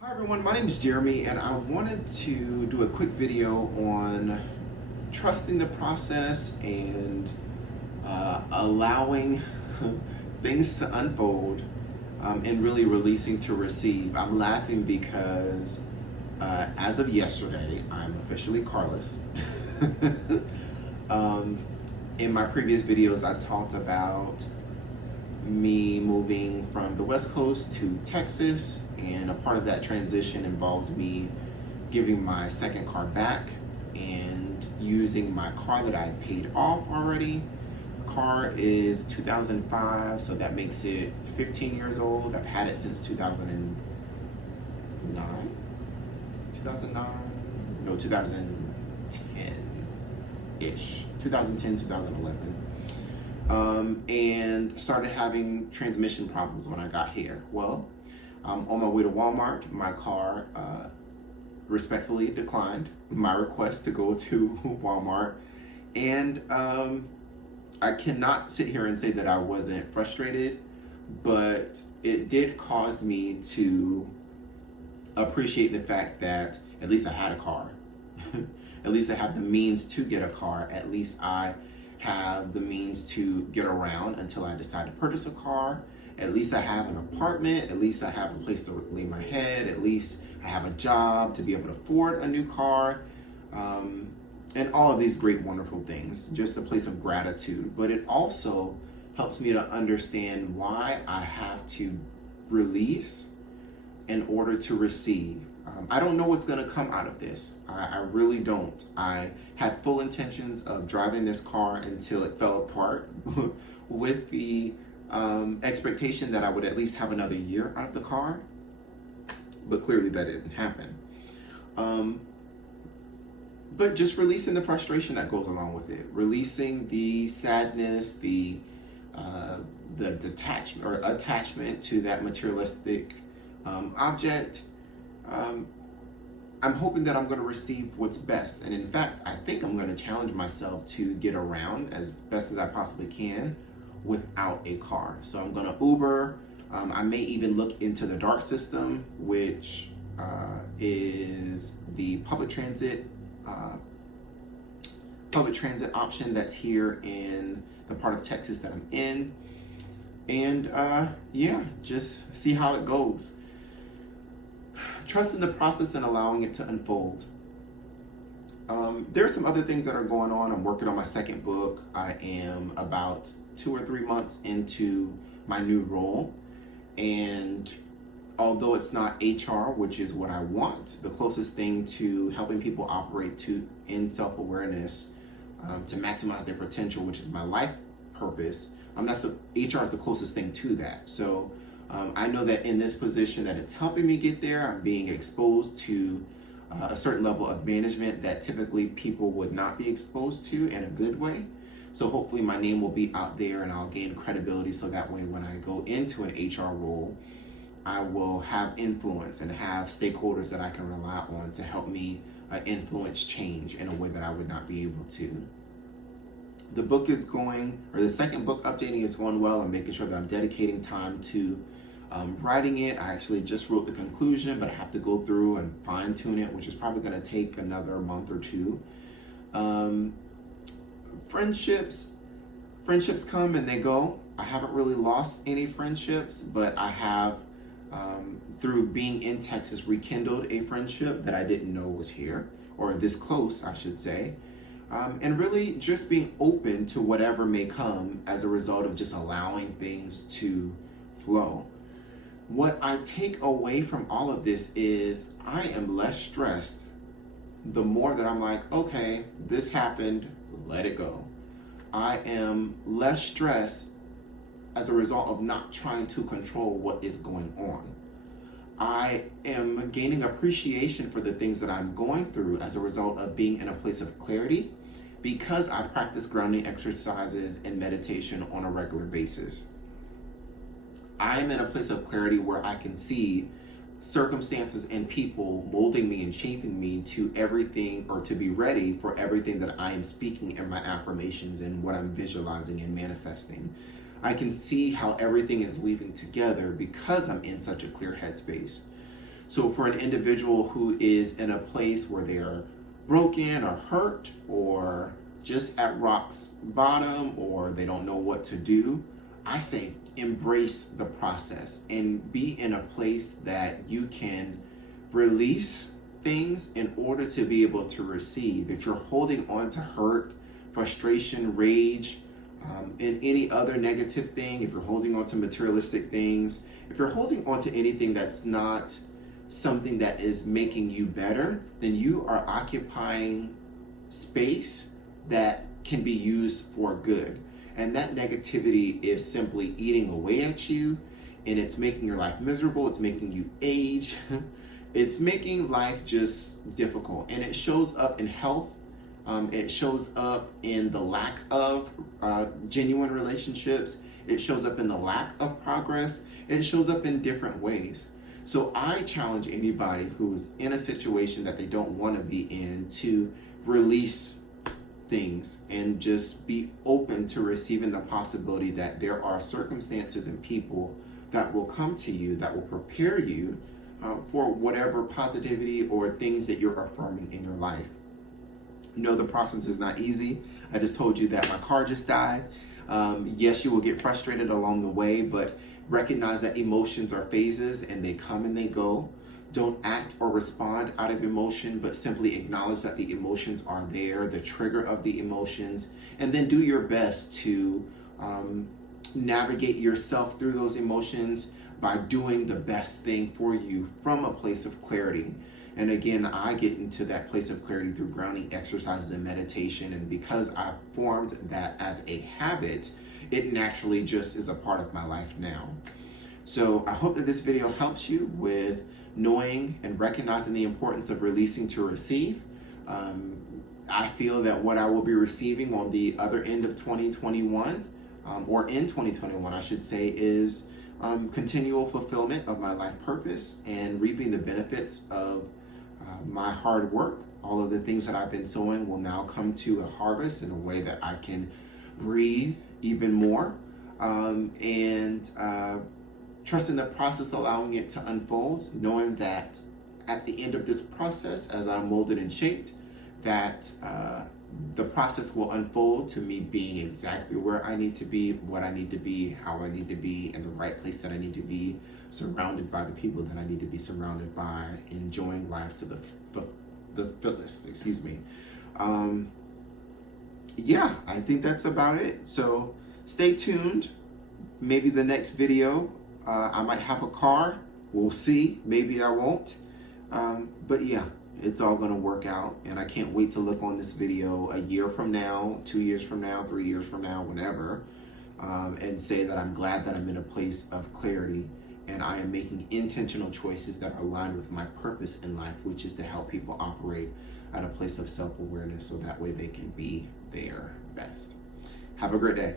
Hi everyone, my name is Jeremy and I wanted to do a quick video on trusting the process and allowing things to unfold and really releasing to receive. I'm laughing because as of yesterday, I'm officially carless. um, in my previous videos, I talked about me moving from the West Coast to Texas, and a part of that transition involves me giving my second car back and using my car that I paid off already. The car is 2005, so that makes it 15 years old. I've had it since 2009? 2009? No, 2010-ish. 2010, 2011. And started having transmission problems when I got here. Well, on my way to Walmart, my car respectfully declined my request to go to Walmart. And I cannot sit here and say that I wasn't frustrated, but it did cause me to appreciate the fact that at least I had a car. At least I have the means to get a car. At least I have the means to get around until I decide to purchase a car. At least I have an apartment. At least I have a place to lay my head. At least I have a job to be able to afford a new car. And all of these great, wonderful things. Just a place of gratitude. But it also helps me to understand why I have to release in order to receive. I don't know what's going to come out of this. I really don't. I had full intentions of driving this car until it fell apart with the expectation that I would at least have another year out of the car. But clearly that didn't happen. But just releasing the frustration that goes along with it. Releasing the sadness, the detachment or attachment to that materialistic object. I'm hoping that I'm going to receive what's best. And in fact, I think I'm going to challenge myself to get around as best as I possibly can without a car. So I'm going to Uber. I may even look into the DART system, which is the public transit option that's here in the part of Texas that I'm in. And yeah, just see how it goes. Trusting the process and allowing it to unfold. There's some other things that are going on. I'm working on my second book. I am about 2 or 3 months into my new role. And although it's not HR, which is what I want, the closest thing to helping people operate in self-awareness to maximize their potential, which is my life purpose, HR is the closest thing to that. So I know that in this position that it's helping me get there. I'm being exposed to a certain level of management that typically people would not be exposed to in a good way. So hopefully my name will be out there and I'll gain credibility so that way when I go into an HR role, I will have influence and have stakeholders that I can rely on to help me influence change in a way that I would not be able to. The second book updating is going well. I'm making sure that I'm dedicating time to writing it. I actually just wrote the conclusion, but I have to go through and fine tune it, which is probably going to take another month or two. Friendships come and they go. I haven't really lost any friendships, but I have, through being in Texas, rekindled a friendship that I didn't know was here, or this close, I should say. And really just being open to whatever may come as a result of just allowing things to flow. What I take away from all of this is I am less stressed the more that I'm like, okay, this happened, let it go. I am less stressed as a result of not trying to control what is going on. I am gaining appreciation for the things that I'm going through as a result of being in a place of clarity because I practice grounding exercises and meditation on a regular basis. I am in a place of clarity where I can see circumstances and people molding me and shaping me to everything, or to be ready for everything that I am speaking in my affirmations and what I'm visualizing and manifesting. I can see how everything is weaving together because I'm in such a clear headspace. So for an individual who is in a place where they are broken or hurt or just at rock's bottom or they don't know what to do, I say embrace the process and be in a place that you can release things in order to be able to receive. If you're holding on to hurt, frustration, rage, and any other negative thing, if you're holding on to materialistic things, if you're holding on to anything that's not something that is making you better, then you are occupying space that can be used for good. And that negativity is simply eating away at you, and it's making your life miserable, it's making you age, it's making life just difficult. And it shows up in health, it shows up in the lack of genuine relationships, it shows up in the lack of progress, it shows up in different ways. So I challenge anybody who's in a situation that they don't want to be in to release things and just be open to receiving the possibility that there are circumstances and people that will come to you that will prepare you for whatever positivity or things that you're affirming in your life. No, the process is not easy. I just told you that my car just died. Yes, you will get frustrated along the way, but recognize that emotions are phases and they come and they go. Don't act or respond out of emotion, but simply acknowledge that the emotions are there, the trigger of the emotions, and then do your best to navigate yourself through those emotions by doing the best thing for you from a place of clarity. And again, I get into that place of clarity through grounding exercises and meditation. And because I formed that as a habit, it naturally just is a part of my life now. So I hope that this video helps you with knowing and recognizing the importance of releasing to receive. I feel that what I will be receiving on the other end of 2021, or in 2021, I should say, is continual fulfillment of my life purpose and reaping the benefits of my hard work. All of the things that I've been sowing will now come to a harvest in a way that I can breathe even more, and trusting the process, allowing it to unfold, knowing that at the end of this process, as I'm molded and shaped, that the process will unfold to me being exactly where I need to be, what I need to be, how I need to be, in the right place that I need to be, surrounded by the people that I need to be surrounded by, enjoying life to the fullest, yeah, I think that's about it. So stay tuned. Maybe the next video, I might have a car. We'll see. Maybe I won't. But yeah, it's all going to work out. And I can't wait to look on this video a year from now, 2 years from now, 3 years from now, whenever, and say that I'm glad that I'm in a place of clarity and I am making intentional choices that are aligned with my purpose in life, which is to help people operate at a place of self-awareness so that way they can be their best. Have a great day.